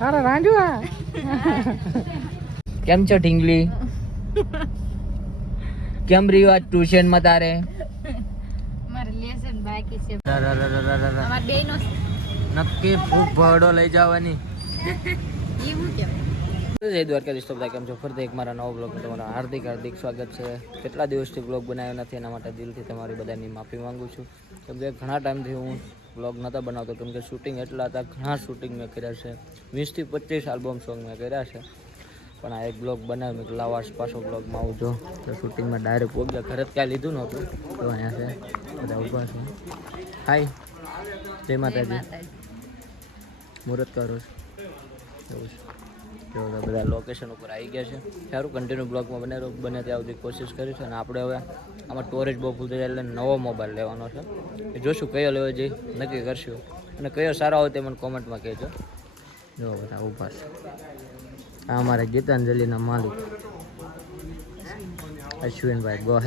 તારા રાંજવા કેમ છો ઢીંગલી? કેમ રહ્યું આજ ટ્યુશનમાં તારે? મારે લેસન બાકી છે. રા, રા, રા, રા, રા, રા. અમાર બે નક્કી ભૂખ ભરડો લઈ જવાની. એવું કેમ? જય દ્વારકાધીશ તો બધા કેમ છો? ફરીથી એક મારા નવો બ્લોગ તમારું હાર્દિક હાર્દિક સ્વાગત છે. કેટલા દિવસથી બ્લોગ બનાવ્યો નથી એના માટે દિલથી તમારી બધાની માફી માંગુ છું. કેમ કે ઘણા ટાઈમથી હું બ્લોગ નહોતા બનાવતો કેમ કે શૂટિંગ એટલા હતા ઘણા શૂટિંગ મેં કર્યા છે. વીસથી પચીસ આલ્બમ સોંગ મેં કર્યા છે. પણ આ એક બ્લોગ બનાવ્યો મેં લાવ લાવો આજ પાછો બ્લોગમાં આવું જો. તો શૂટિંગમાં ડાયરેક્ટ પહોંચ્યા. ઘરે જ કાંઈ લીધું નહોતું. તો અહીંયા છે બધા ઊભા છે. હાય જય માતાજી. મુહૂર્ત કરો છો. એવું છે. બધા લોકેશન ઉપર આવી ગયા છે. સારું કન્ટિન્યુ બ્લોગમાં બને બને ત્યાં સુધી કોશિશ કરીશું અને આપણે હવે આમાં સ્ટોરેજ બહુ ફૂલ થઈ જાય એટલે નવો મોબાઈલ લેવાનો છે. જોશું કયો લેવો જઈ નક્કી કરશું. અને કયો સારો હોય તે મને કોમેન્ટમાં કહેજો. જો બધા ઊભા છે. આ અમારા ગીતાંજલિના માલિક. અશ્વિનભાઈ ગો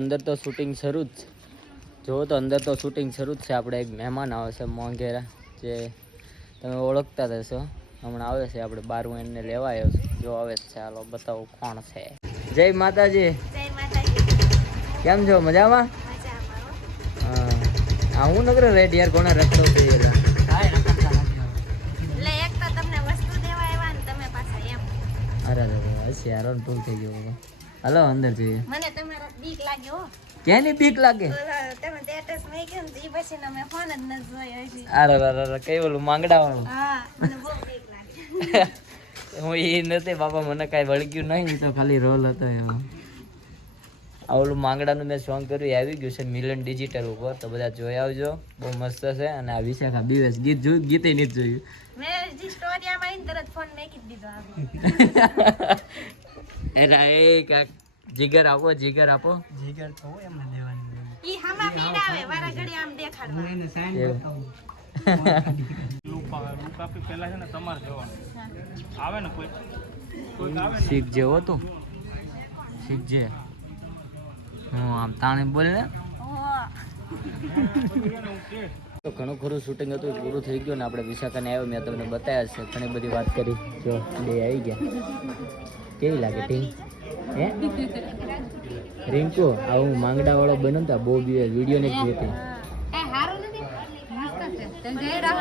અંદર તો શૂટિંગ શરૂ જ જુઓ તો અંદર તો શૂટિંગ શરૂ જ છે. આપણે એક મહેમાન આવે છે મોંઘેરા જે તમે ઓળખતા જ હશો. હમણાં આવે છે આપણે બારું એને લેવા આવ્યો છું. જો આવે છે. ચાલો બતાવો કોણ છે. જય માતાજી. કેમ છો? મજામાં? મજામાં. હા. આ હું નગર રેડ યાર કોને રસ્તો થઈ ગયેલા એટલે એક તો તમને વસ્તુ દેવા આવ્યા ને તમે પાછા એમ. અરે અરે હશે યાર ભૂલ થઈ ગયો. હવે. હાલો અંદર જઈએ મને તમારા બીક લાગ્યો કેની બીક લાગે? તમે સ્ટેટસ મે કેમ ઈ પછી મે ફોન જ ન જોયો હજી અરે અરે અરે કઈ ઓલું માંગડા વાળું હા મને બહુ બીક લાગે. હું એ નથી બાપા મને કાંઈ વળગ્યું નહીં તો ખાલી રોલ હતો એ આ ઓલું માંગડાનું મેં સોંગ કર્યું આવી ગયું છે મિલન ડિજિટલ ઉપર. તો બધા જોઈ આવજો બહુ મસ્ત છે. અને આ વિશાખા બીવેસ ગીત જોયું ગીતે નથી જોયું. મેં જે સ્ટોરીમાં આવીને તરત ફોન મેકી દીધો આપણે એરા એ કાક જીગર આપો જીગર આપો. ઈ હામાં પીડા આવે વારા ઘડી આમ દેખાડવા. શીખ જેવો તો શીખ જે? હું આમ તાણે બોલ ને. તો ઘણું ખરું શૂટિંગ હતું એ પૂરું થઈ ગયું ને આપણે વિશાખાને આવ્યો મેં તમને બતાવ્યા છે ઘણી બધી વાત કરી. જો બે આવી ગયા. કેવી લાગે ટીમ હે? રિંકુ આ હું માંગડા વાળો બન્યો તો બહુ બી વીડિયો ને જ જોતી હારું નથી? રહો.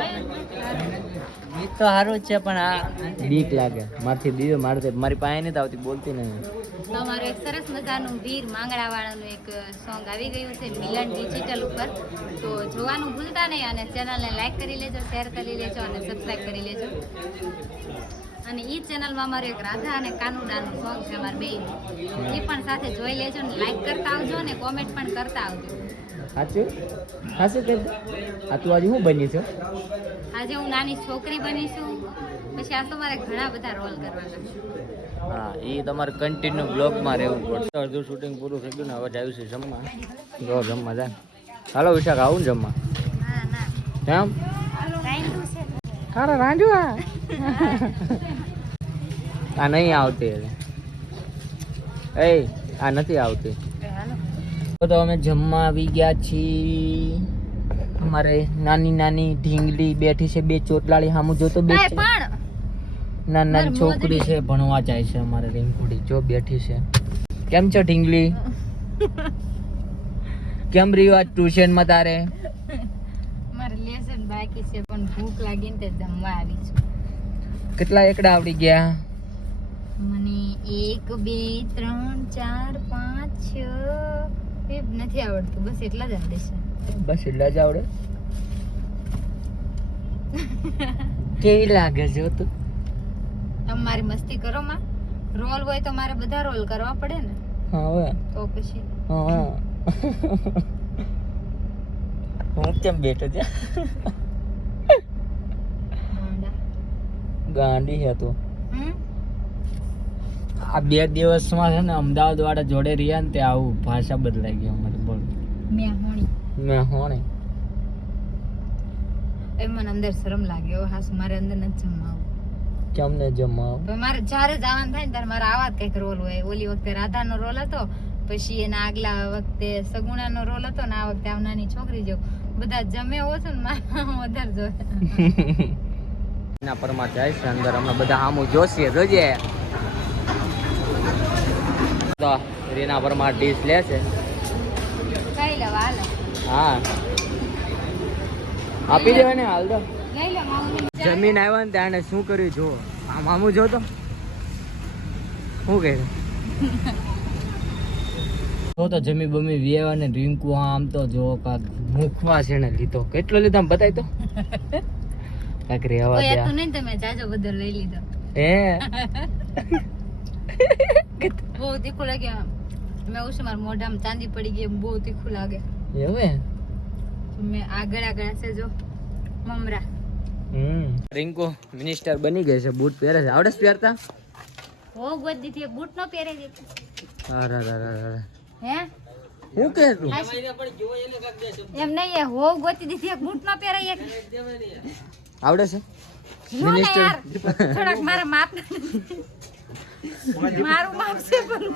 ગીત તો સારું જ છે પણ આ બીક લાગે. મારથી દીવે મારતે મારી પાસે નથી આવતી બોલતી નહીં તમારું એક સરસ મજાનું વીર માંગડા વાળાનું એક સોંગ આવી ગયું છે મિલન ડિજિટલ ઉપર. તો જોવાનું ભૂલતા નહીં અને ચેનલને લાઈક કરી લેજો શેર કરી લેજો અને સબસ્ક્રાઈબ કરી લેજો. અને એ ચેનલમાં મારું એક રાધા અને કાનુડાનું સોંગ છે અમારા બેયનું એ પણ સાથે જોઈ લેજો ને લાઈક કરતા આવજો ને કોમેન્ટ પણ કરતા આવજો. સાચું સાચું કહી આ તું આજે હું બની છું? આજે હું નાની છોકરી બનીશું પછી આ તો મારે ઘણા બધા રોલ કરવાના છે હા એ તમારે કન્ટિન્યુ બ્લોગમાં રહેવું પડશે. અડધું શૂટિંગ પૂરું થઈ ગયું ને હવે આવ્યું છે જમવા. જો જમવા જાય હાલો વિશાખ આવું ને જમવા. ના ના. કેમ? છે તારા રાંજવા આ. નહીં આવતી એ આ નથી આવતી. તો અમે જમવા આવી ગયા છીએ. અમારે નાની નાની ઢીંગલી બેઠી છે બે ચોટલાળી સામું જોતો બે નાની નાની છોકરી છે ભણવા જાય છે અમારે રીંગુડી જો બેઠી છે. કેમ છો ઢીંગલી? કેમ રહ્યું આજ ટ્યુશનમાં તારે? બાકી છે પણ ભૂખ લાગી ને જમવા આવી છું. કેટલા એકડા આવડી ગયા? મને એક બે ત્રણ ચાર પાંચ છ એ નથી આવડતું. બસ એટલા જ આવડે છે. બસ એટલા જ આવડે? કેવી લાગે છે તું? તમે મારી મસ્તી કરો માં. રોલ હોય તો મારે બધા રોલ કરવા પડે ને. હા હવે? તો પછી. હા હું કેમ બેઠો છે? ગાંડી હતું તું. હમ? આ બે દિવસમાં છે ને અમદાવાદ વાળા જોડે રહ્યા ને તે આવું ભાષા બદલાઈ ગઈ અમારી બોલ. મેં હોણી મેં હોણે એ મને અંદર શરમ લાગે એવો હાસ મારે અંદર નથી જમાવું કેમ ને જમાવ મારે જ્યારે જવાનું થાય ને ત્યારે મારે આવા કંઈક રોલ હોય. ઓલી વખતે રાધાનો રોલ હતો પછી એના આગલા વખતે સગુણાનો રોલ હતો ને આ વખતે આ નાની છોકરી જેવું. બધા જમે ઓછું ને મારા વધારે જોવે. એના પરમાં જાય છે અંદર. અમે બધા આમું જોશીએ જોજે. તો રીના પરમાર ડીશ લે છે. હા. આપી દેવા ને હાલ તો. જમીન આવ્યા ને ત્યાં શું કર્યું? જો આ મામું જો તો. શું કહે તો તો જમી બમી વેવા ને રિંકુ આમ તો જો કાક મુખમાં છે ને લીધો. કેટલો લીધો આમ બતાવી તો? કાક રેવા કોઈ દે. હતું નહીં તમે જાજો બધો લઈ લીધો. હે? બહુ તીખું લાગે મેં ઉસે મારા મોઢામાં ચાંદી પડી ગઈ બહુ તીખું લાગે. એવું મેં આગળ આગળ છે જો મમરા. હમ. રિંકુ મિનિસ્ટર બની ગઈ છે બૂટ પહેરે છે. આવડે પહેરતા? હો ગોદી થી બૂટ નો પહેરે છે. અરે અરે અરે હે? હું કે તું એમ નહીં એ હો ગોતી દીધી એક બૂટ નો પહેરે એક. આવડે છે? મિનિસ્ટર થોડાક મારા માપ મારું માપ છે પણ.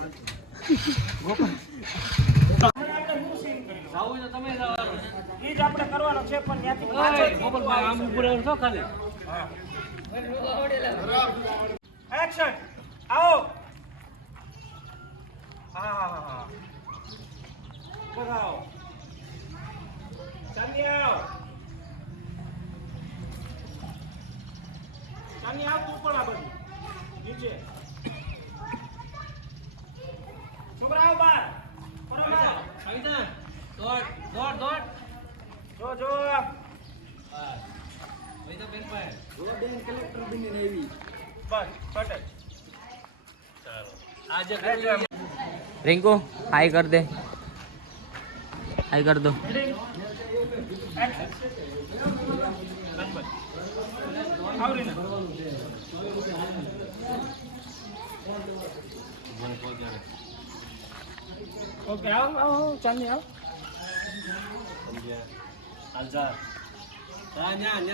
એક્શન આવો. હા હા હા હા બગાવો ચાંદી આવ ચાંદી આવ તું પણ આ બાજુ. નીચે. છોકરા આવ બહાર. પડો બહાર દોડ દોડ દોડ. જો જો. બસ પટે રિંકુ હાઈ કર દે. હાઈ કર દો. ઓકે આવ આવ આવ, ચાંદી આવ ચાંદી આવ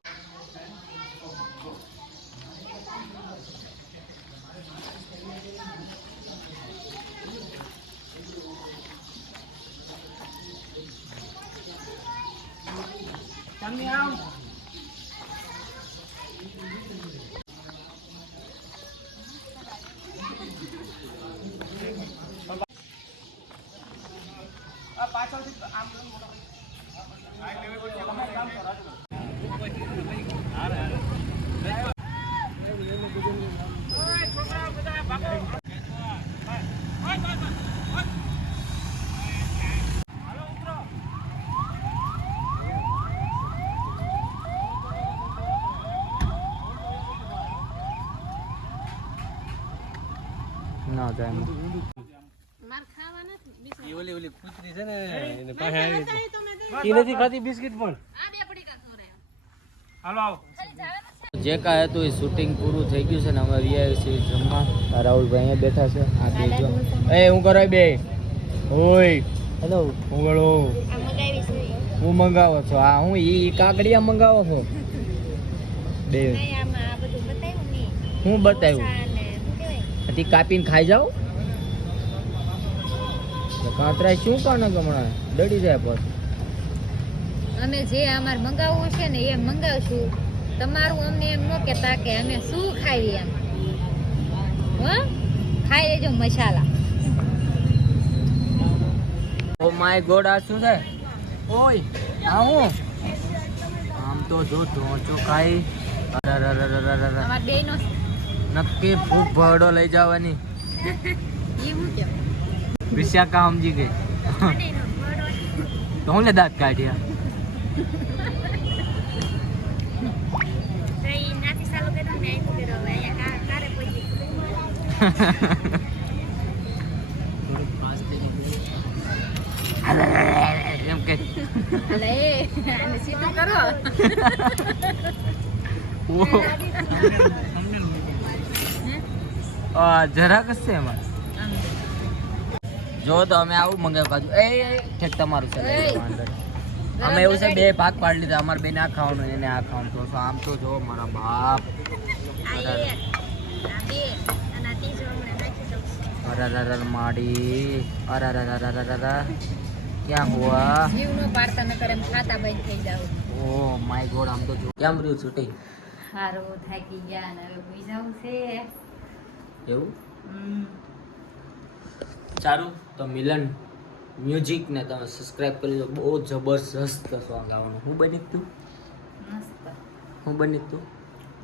આ ทางนี้เอา હાલો આવો. જે કાંઈ હતું એ શૂટિંગ પૂરું થઈ ગયું છે ને અમે વીઆઈ સી જમવા આ રાહુલભાઈ અહીંયા બેઠા છે. આ બે જો. એ હું કરો બે? ઓય હેલો હું ગળો આ મગાવી છે. હું મંગાવો છો? આ હું ઈ કાકડિયા મંગાવો છો? બે. નહીં આમાં આ બધું બતાવ્યું નહીં. હું બતાવ્યું? હતી કાપીને ખાઈ જાઓ. કાતરા શું કાનો હમણાં? દડી જાય પર અમે જે અમારે મંગાવવું છે ને એ મંગાવશું. તમારું અમને એમ ન કહેતા કે અમે શું ખાઈએ એમ. હો? ખાઈ લેજો મસાલા. ઓ માય ગોડ આ શું છે? ઓય આ હું? આમ તો જો ઢોંચો ખાઈ. અરે અરે અરે અરે અરે અમાર બેયનો નક્કી ભૂખ ભરડો લઈ જવાની. વિશાખા સમજી ગઈ. તો હું લે દાંત કાઢ્યા? કારે કોઈ એમ કે. લે સીધું કરો. આ જરાક જ છે એમાં. જો તો અમે આવું મંગાવ્યું પાછું એ ઠેક તમારું છે. અમે એવું છે બે ભાગ પાડી લીધા. અમારે બેને આ ખાવાનું એને આ ખાવાનું. તો આમ તો જો મારા બાપ. અરર માડી. અરે ક્યાં હુઆ જીવ નો ન કરે ખાતા બંધ થઈ જાવ ઓ માય ગોડ આમ તો કેમ રહ્યું છૂટી સારું થાકી ગયા હવે ભૂઈ જવું છે. એવું? સારું તો મિલન મ્યુઝિકને તમે સબસ્ક્રાઇબ કરી દો બહુ જબરજસ્ત સોંગ આવવાનું હું બની તું હું બની તું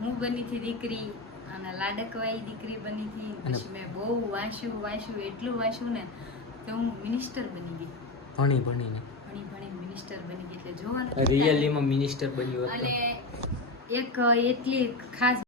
હું બની થી દીકરી અને લાડકવાઈ દીકરી બની હતી. પછી મેં બહુ વાંચ્યું વાંચ્યું એટલું વાંચ્યું ને તો હું મિનિસ્ટર બની ગઈ. ભણી ભણીને. ભણી ભણી મિનિસ્ટર બની ગઈ. એટલે જોવાનું રિયલીમાં મિનિસ્ટર બન્યું અને એક એટલી ખાસ